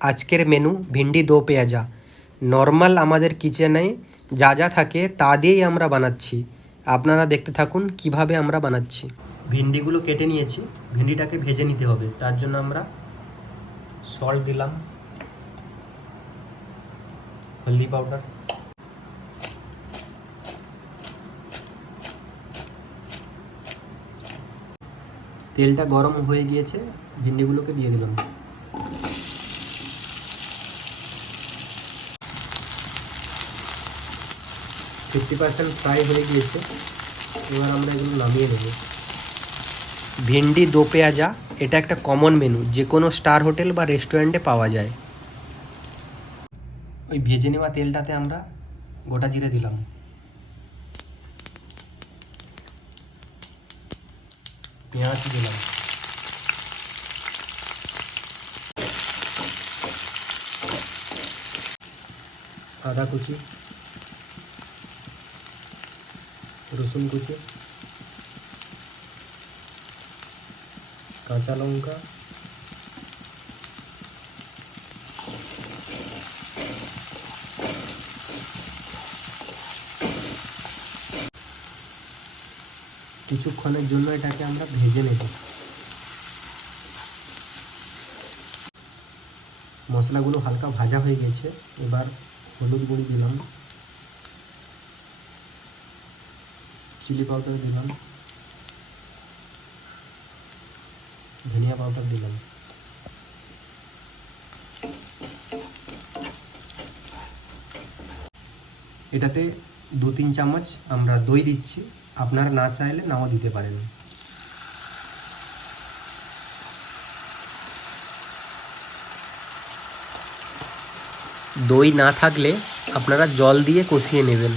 আজকের মেনু ভিন্ডি দো পেঁয়াজা। নর্মাল আমাদের কিচেনে যা যা থাকে তা দিয়েই আমরা বানাচ্ছি। আপনারা দেখতে থাকুন কিভাবে আমরা বানাচ্ছি। ভিন্ডিগুলো কেটে নিয়েছি, ভিন্ডিটাকে ভেজে নিতে হবে। তার জন্য আমরা সল্ট দিলাম, হলদি পাউডার, তেলটা গরম হয়ে গিয়েছে, ভিন্ডিগুলোকে দিয়ে দিলাম। ফিফটি পার্সেন্ট ফ্রাই হয়ে গিয়েছে, এবার আমরা এগুলো নামিয়ে নেব। ভিন্ডি দো পেঁয়াজা এটা একটা কমন মেনু, যে কোনো স্টার হোটেল বা রেস্টুরেন্টে পাওয়া যায়। ওই ভেজে নেওয়া তেলটাতে আমরা গোটা জিরে দিলাম, পেঁয়াজ দিলাম, আদা কুচি, রসুন কুচি, কাঁচা লঙ্কা, কিছুক্ষণের জন্য এটাকে আমরা ভেজে নেব। মশলাগুলো হালকা ভাজা হয়ে গেছে, এবার হলুদ গুঁড়ি দিলাম, চিলি পাউডার দিলাম, ধনিয়া পাউডার দিলাম। এটাতে 2-3 চামচ আমরা দই দিচ্ছি, আপনারা না চাইলে নাও দিতে পারেন। দই না থাকলে আপনারা জল দিয়ে কষিয়ে নেবেন।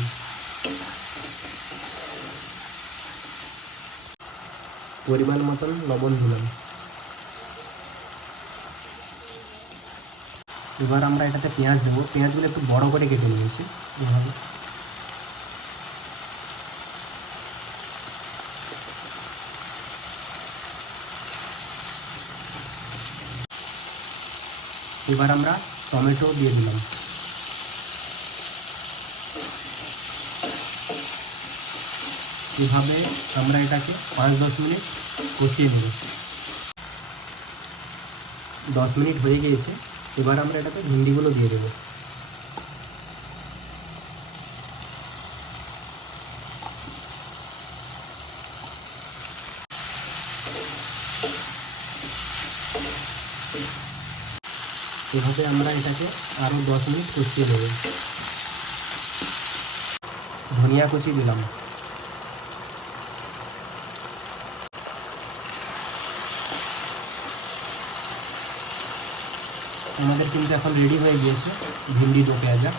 পরিমাণ মতন লবণ দিলাম। এবার আমরা এটাতে পেঁয়াজ দেবো। পেঁয়াজগুলো একটু বড় করে কেটে নিয়েছি এভাবে। এবার আমরা টমেটো দিয়ে দিলাম। এভাবে আমরা এটাকে 5-10 মিনিট কষিয়ে নেব। 10 মিনিট হয়ে গিয়েছে, এবার আমরা এটাতে ভিন্ডিগুলো দিয়ে দেবো। এভাবে আমরা এটাকে আরও 10 মিনিট কষিয়ে নেব। ধনিয়া কুচি দিলাম, আমাদের কিন্তু এখন রেডি হয়ে গিয়েছে ভিন্ডি দো পেঁয়াজা।